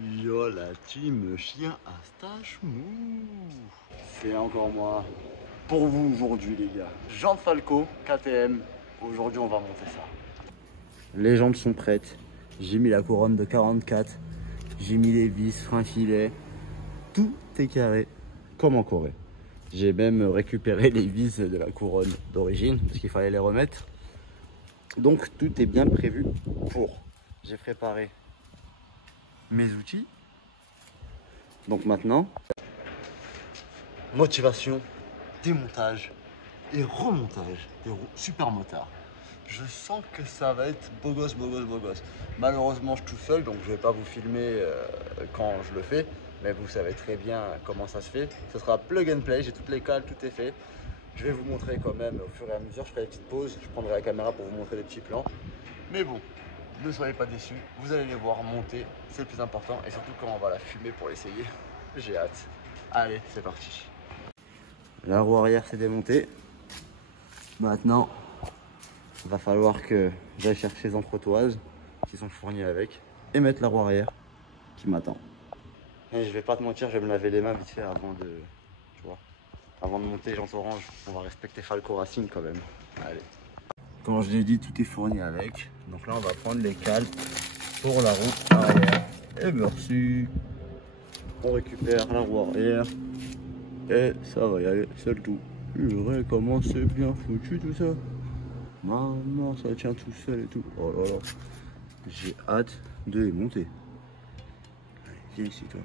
Yo la team chien à stache mou. C'est encore moi pour vous aujourd'hui les gars. Jean Falco, KTM. Aujourd'hui on va monter ça. Les jantes sont prêtes. J'ai mis la couronne de 44. J'ai mis les vis, frein filet. Tout est carré comme en Corée. J'ai même récupéré les vis de la couronne d'origine parce qu'il fallait les remettre. Donc tout est bien prévu pour. J'ai préparé mes outils. Donc maintenant, motivation, démontage et remontage des roues super motards. Je sens que ça va être beau gosse, beau gosse, beau gosse. Malheureusement, je suis tout seul, donc je ne vais pas vous filmer quand je le fais. Mais vous savez très bien comment ça se fait. Ce sera plug and play, j'ai toutes les cales, tout est fait. Je vais vous montrer quand même au fur et à mesure. Je ferai des petites pauses, je prendrai la caméra pour vous montrer des petits plans. Mais bon, ne soyez pas déçus, vous allez les voir monter, c'est le plus important. Et surtout quand on va la fumer pour l'essayer, j'ai hâte. Allez, c'est parti. La roue arrière s'est démontée. Maintenant, il va falloir que j'aille chercher les entretoises qui sont fournies avec et mettre la roue arrière qui m'attend. Et je vais pas te mentir, je vais me laver les mains vite fait avant de, tu vois, avant de monter Jantes Orange. On va respecter Falco Racing quand même. Allez. Comme je l'ai dit, tout est fourni avec. Donc là, on va prendre les cales pour la roue arrière. Et merci. On récupère la roue arrière. Et ça va y aller, c'est le tout. Purée, comment c'est bien foutu tout ça. Maman, ça tient tout seul et tout. Oh là là. J'ai hâte de les monter. Allez, viens ici toi.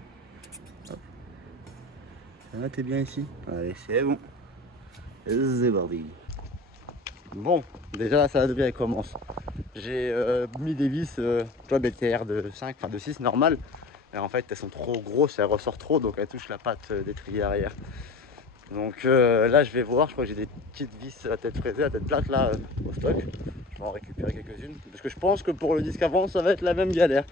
Hop. Ah, t'es bien ici. Allez, c'est bon. C'est parti. Bon, déjà la salade elle commence. J'ai mis des vis, tu vois, BTR de 5, enfin de 6 normal. Et en fait, elles sont trop grosses, elles ressortent trop, donc elles touchent la patte d'étrier arrière. Donc là, je vais voir, je crois que j'ai des petites vis à tête fraisée, à tête plate là, au stock. Je vais en récupérer quelques-unes. Parce que je pense que pour le disque avant, ça va être la même galère.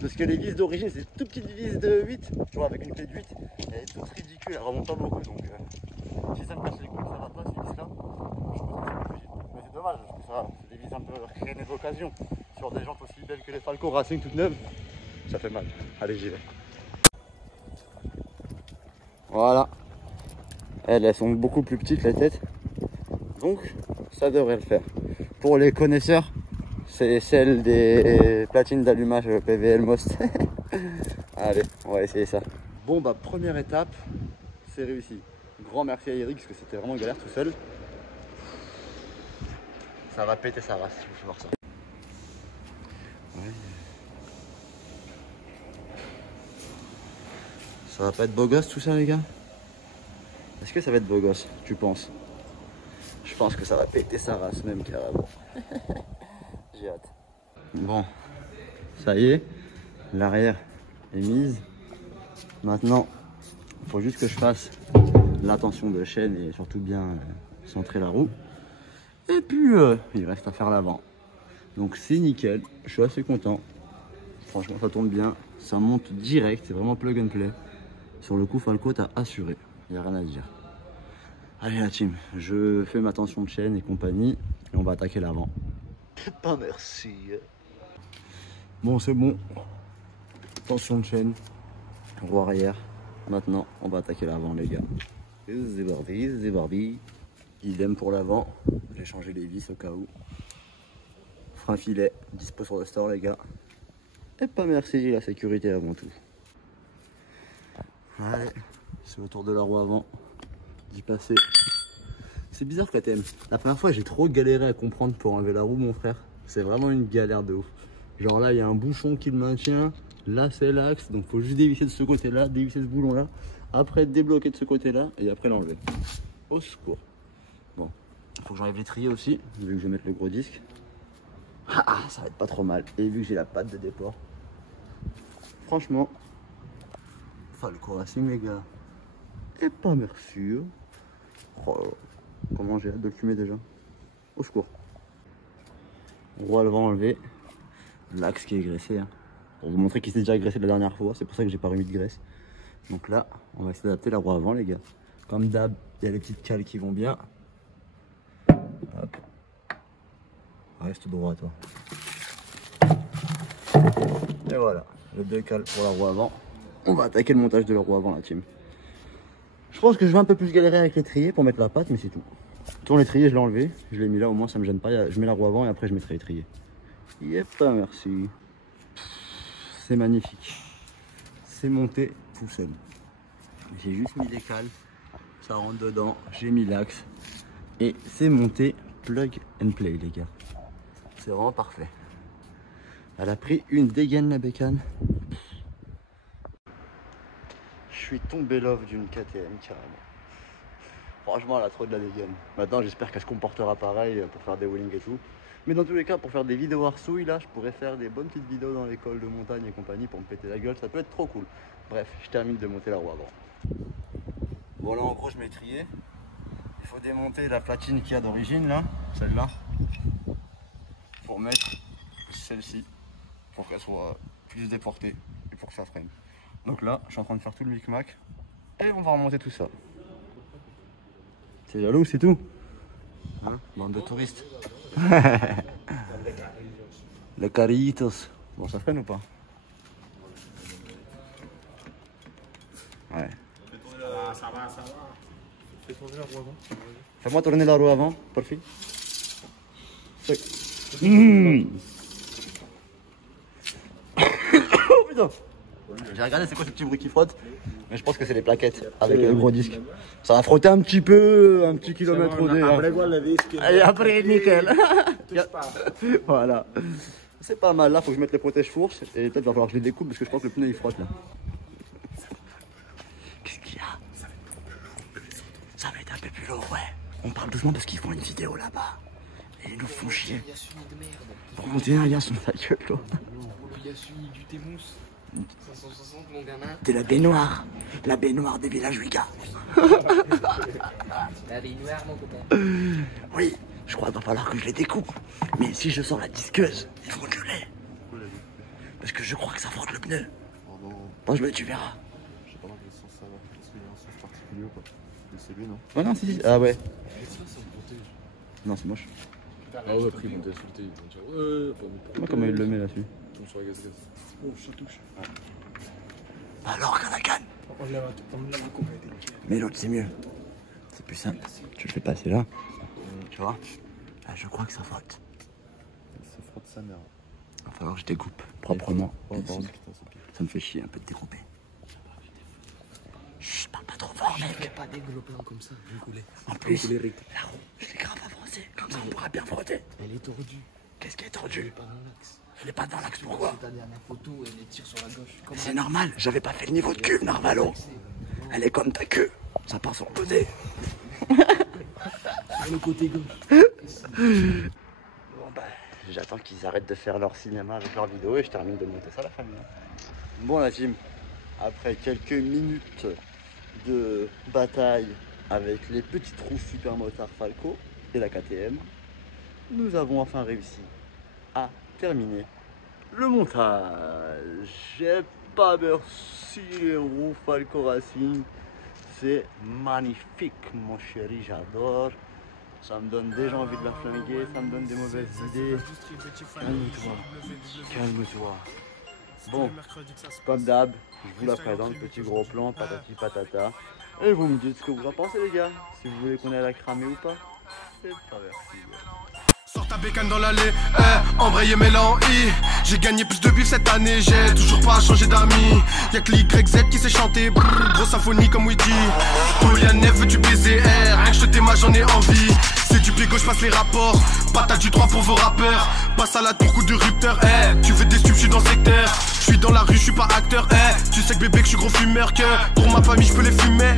Parce que les vis d'origine, c'est des toutes petites vis de 8, tu vois, avec une clé de 8. Elle est toute ridicule, elle remonte pas beaucoup. Donc si ça me casse les couilles, ça va pas, ces vis-là. Je pense que c'est plus. Mais c'est dommage, parce que ça, c'est des vis un peu renées d'occasion. Sur des jantes aussi belles que les Falco Racing toutes neuves, ça fait mal. Allez, j'y vais. Voilà. Elles sont beaucoup plus petites les têtes. Donc ça devrait le faire. Pour les connaisseurs, c'est celle des platines d'allumage PVL Most. Allez, on va essayer ça. Bon bah première étape, c'est réussi. Grand merci à Eric parce que c'était vraiment galère tout seul. Ça va péter sa race, je vais voir ça. Ouais. Ça va pas être beau gosse tout ça les gars? Est-ce que ça va être beau gosse, tu penses? Je pense que ça va péter sa race même carrément. J'ai hâte. Bon, ça y est, l'arrière est mise. Maintenant, il faut juste que je fasse la tension de chaîne et surtout bien centrer la roue. Et puis, il reste à faire l'avant. Donc c'est nickel, je suis assez content. Franchement, ça tourne bien, ça monte direct, c'est vraiment plug and play. Sur le coup, Falco t'a assuré, il n'y a rien à dire. Allez la team, je fais ma tension de chaîne et compagnie et on va attaquer l'avant. Pas merci. Bon c'est bon. Tension de chaîne, roue arrière. Maintenant on va attaquer l'avant les gars. C'est parti, c'est parti. Idem pour l'avant. J'ai changé les vis au cas où. Frein filet, dispo sur le store les gars. Et pas merci, la sécurité avant tout. Allez, c'est au tour de la roue avant. D'y passer. C'est bizarre KTM. La première fois j'ai trop galéré à comprendre pour enlever la roue mon frère. C'est vraiment une galère de ouf. Genre là il y a un bouchon qui le maintient. Là c'est l'axe. Donc faut juste dévisser de ce côté là, dévisser ce boulon là. Après débloquer de ce côté là et après l'enlever. Au secours. Bon. Il faut que j'enlève l'étrier aussi. Vu que je vais mettre le gros disque. Ah ça va être pas trop mal. Et vu que j'ai la patte de déport. Franchement. Falco Racing les gars. Et pas merci. Oh, comment j'ai hâte de le fumer déjà. Au secours. Roue à l'avant enlevé. L'axe qui est graissé. Hein. Pour vous montrer qu'il s'est déjà graissé la dernière fois. C'est pour ça que j'ai pas remis de graisse. Donc là, on va essayer d'adapter la roue avant les gars. Comme d'hab, il y a les petites cales qui vont bien. Hop. Reste droit toi. Et voilà. le décal pour la roue avant. On va attaquer le montage de la roue avant, la team. Je pense que je vais un peu plus galérer avec l'étrier pour mettre la patte, mais c'est tout. Tourne l'étrier, je l'ai enlevé. Je l'ai mis là, au moins ça me gêne pas. Je mets la roue avant et après je mettrai l'étrier. Yep, merci. C'est magnifique. C'est monté tout seul. J'ai juste mis les cales. Ça rentre dedans. J'ai mis l'axe. Et c'est monté plug and play, les gars. C'est vraiment parfait. Elle a pris une dégaine, la bécane. Je suis tombé love d'une KTM carrément. Franchement, elle a trop de la dégaine. Maintenant, j'espère qu'elle se comportera pareil pour faire des wheelings et tout. Mais dans tous les cas, pour faire des vidéos arsouilles, là, je pourrais faire des bonnes petites vidéos dans l'école de montagne et compagnie pour me péter la gueule. Ça peut être trop cool. Bref, je termine de monter la roue avant. Bon, là, en gros, je mets étrier. Il faut démonter la platine qu'il y a d'origine, là, celle-là, pour mettre celle-ci, pour qu'elle soit plus déportée et pour que ça freine. Donc là, je suis en train de faire tout le micmac et on va remonter tout ça. C'est jaloux, c'est tout. Hein, bande de touristes. Les Caritos. Bon, ça freine ou pas? Ouais. Ça va. Fais tourner la roue avant. Fais-moi tourner la roue avant, parfait. Oh putain. J'ai regardé c'est quoi ce petit bruit qui frotte, mais je pense que c'est les plaquettes avec le gros disque. Ça va frotter un petit peu, un petit kilomètre au dé. Après, voilà, Et après, nickel. Voilà. C'est pas mal, là faut que je mette les protèges fourches et peut-être va falloir que je les découpe parce que je pense que le pneu il frotte là. Qu'est-ce qu'il y a? Ça va être un peu plus lourd, ouais. On parle doucement parce qu'ils font une vidéo là-bas. Et ils nous font chier. Pour monter un Yasun, ta gueule, là. Yasuni du Témousse. 560 mon gamin. De la baignoire. La baignoire des villages Ouiga. La baignoire mon copain. Oui, je crois qu'il va falloir que je les découpe. Mais si je sors la disqueuse, ils vont gueuler. Parce que je crois que ça frotte le pneu. Bon, tu verras. Je sais pas dans quel sens ça va. Est-ce qu'il y a un sens particulier ou pas? C'est lui, non? Oh non, si. Ah ouais. Ça me protège. Non, c'est moche. Ah ouais, après ils vont t'insulter. Ils vont dire ouais, pas Moi, comment il le met là-dessus? tombe sur la gaz. Oh, ça touche. Alors, Kanakan. On l'a complètement. Mais l'autre, c'est mieux. C'est plus simple. Tu le fais passer là. Tu vois? Là, je crois que ça frotte. Ça frotte sa mère. Il va falloir que je découpe proprement. Oh, Sinon, ça me fait chier un peu de découper. Chut, parle pas trop fort, Je mec. fais pas des gros plans comme ça, vous coulez. En plus, la roue, je l'ai grave avancée. Comme ça, on pourra bien frotter. Elle est tordue. Qu'est-ce qui est Elle tordu? est pas dans l'axe. Elle est pas dans l'axe, pourquoi? C'est ta dernière photo, elle est tire sur la gauche. Comme C'est normal, j'avais pas fait le niveau de cuve, Narvalo. Elle est comme ta queue. Ça part sur le côté. sur le côté gauche. Bon bah, j'attends qu'ils arrêtent de faire leur cinéma avec leurs vidéos et je termine de monter ça la famille. Bon la team, après quelques minutes de bataille avec les petites roues Supermotard Falco et la KTM, nous avons enfin réussi à terminer le montage. J'ai pas merci les roues Falco Racing, c'est magnifique mon chéri, j'adore. Ça me donne déjà envie de la flinguer, ça me donne des mauvaises idées. Calme-toi, calme-toi. Bon, comme d'hab, je vous la présente, petit gros plan, patati patata. Et vous me dites ce que vous en pensez les gars, si vous voulez qu'on aille la cramer ou pas. C'est pas merci. Sors ta bécane dans l'allée, embrayé mêlant en I. J'ai gagné plus de bif cette année, j'ai toujours pas changé d'amis. Y'a que l'YZ qui sait chanter, brrr, grosse symphonie comme Witty. Polianef, veux-tu baiser, rien que je te j'en ai envie. C'est du pied gauche, passe les rapports, patate du droit pour vos rappeurs. Passe à la tour, coup de rupteur, tu veux des stupes, je suis dans le secteur. Je suis dans la rue, je suis pas acteur, tu sais que bébé que je suis gros fumeur, que pour ma famille je peux les fumer,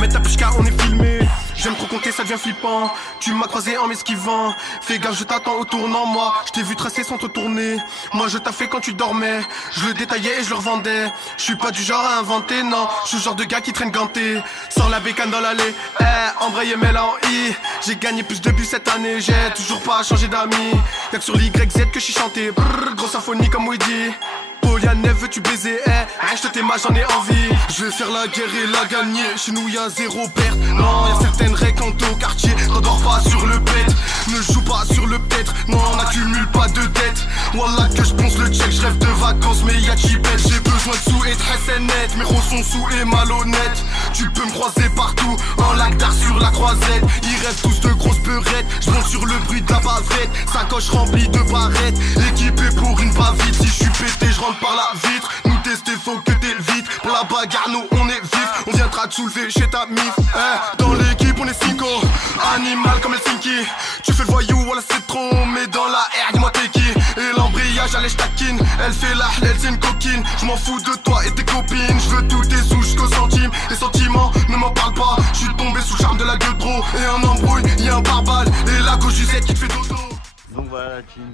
mais ta pushka on est filmé. J'aime trop compter, ça devient flippant. Tu m'as croisé en m'esquivant. Fais gaffe, je t'attends au tournant. Moi, je t'ai vu tracer sans te tourner. Moi, je t'ai fait quand tu dormais. Je le détaillais et je le revendais. Je suis pas du genre à inventer, non. Je suis le genre de gars qui traîne ganté. Sors la bécane dans l'allée, embrayé mêle en I. J'ai gagné plus de buts cette année. J'ai toujours pas changé d'amis. Y'a que sur l'YZ que je suis chanté. Brrr, grosse symphonie comme Woody. Polianef, veux-tu baiser, rien je te t'aime, j'en ai envie. Je vais faire la guerre et la gagner. Chez nous y'a zéro perte. Non, y'a certaines règles quant au quartier. T'endors pas sur le bête. Ne joue pas sur le peut-être. Non, n'accumule pas de dettes. Wallah que je ponce le check, je rêve de vacances, mais y'a qui bête. J'ai besoin de sous et très net. Mes rôles sont sous et malhonnêtes. Tu peux me croiser partout, en lac d'art sur la croisette. Ils rêvent tous de grosses peurettes. Je monte sur le bruit de la bavette. Sacoche remplie de barrettes, équipé pour une va-vite. Si je suis pété, je rentre par la vitre. Nous tester, faut que t'es vite. Pour la bagarre, nous on est vif. On viendra te soulever chez ta mif. Dans l'équipe, on est 5. Animal comme Helsinki. Tu fais le voyou, voilà c'est trop. Mais dans la R, dis-moi t'es qui. Et l'embrayage, allez, j'taquine. Elle fait la hlèle, c'est une coquine. Je m'en fous de toi et tes copines. Je veux tous tes sous jusqu'au centime. Les sentiments, ne m'en parle pas. Je suis tombé sous le charme de la gueule trop. Et un embrouille, y'a un pare-balles. Et la gauche du Z qui te fait dodo. Donc voilà la team,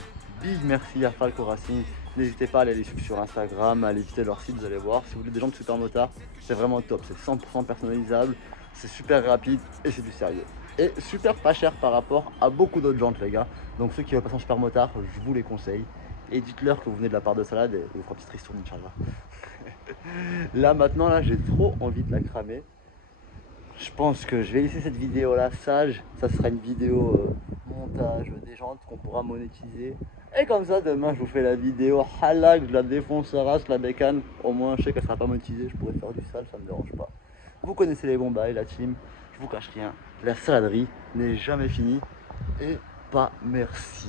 big merci à Falco Racing. N'hésitez pas à aller les suivre sur Instagram, à aller visiter leur site, vous allez voir. Si vous voulez des gens de super motard, c'est vraiment top, c'est 100% personnalisable, c'est super rapide et c'est du sérieux. Et super pas cher par rapport à beaucoup d'autres jantes les gars. Donc ceux qui veulent passer en super motard, je vous les conseille. Et dites-leur que vous venez de la part de Salade et vous ferez une petite ristourne, Inch'Allah. Là maintenant, là j'ai trop envie de la cramer. Je pense que je vais laisser cette vidéo là sage. Ça sera une vidéo montage des jantes qu'on pourra monétiser. Et comme ça demain je vous fais la vidéo halak, je la défonce à race, la bécane. Au moins je sais qu'elle sera pas monétisée, je pourrais faire du sale, ça me dérange pas. Vous connaissez les bons bails la team, je vous cache rien. La saladerie n'est jamais finie. Et pas merci.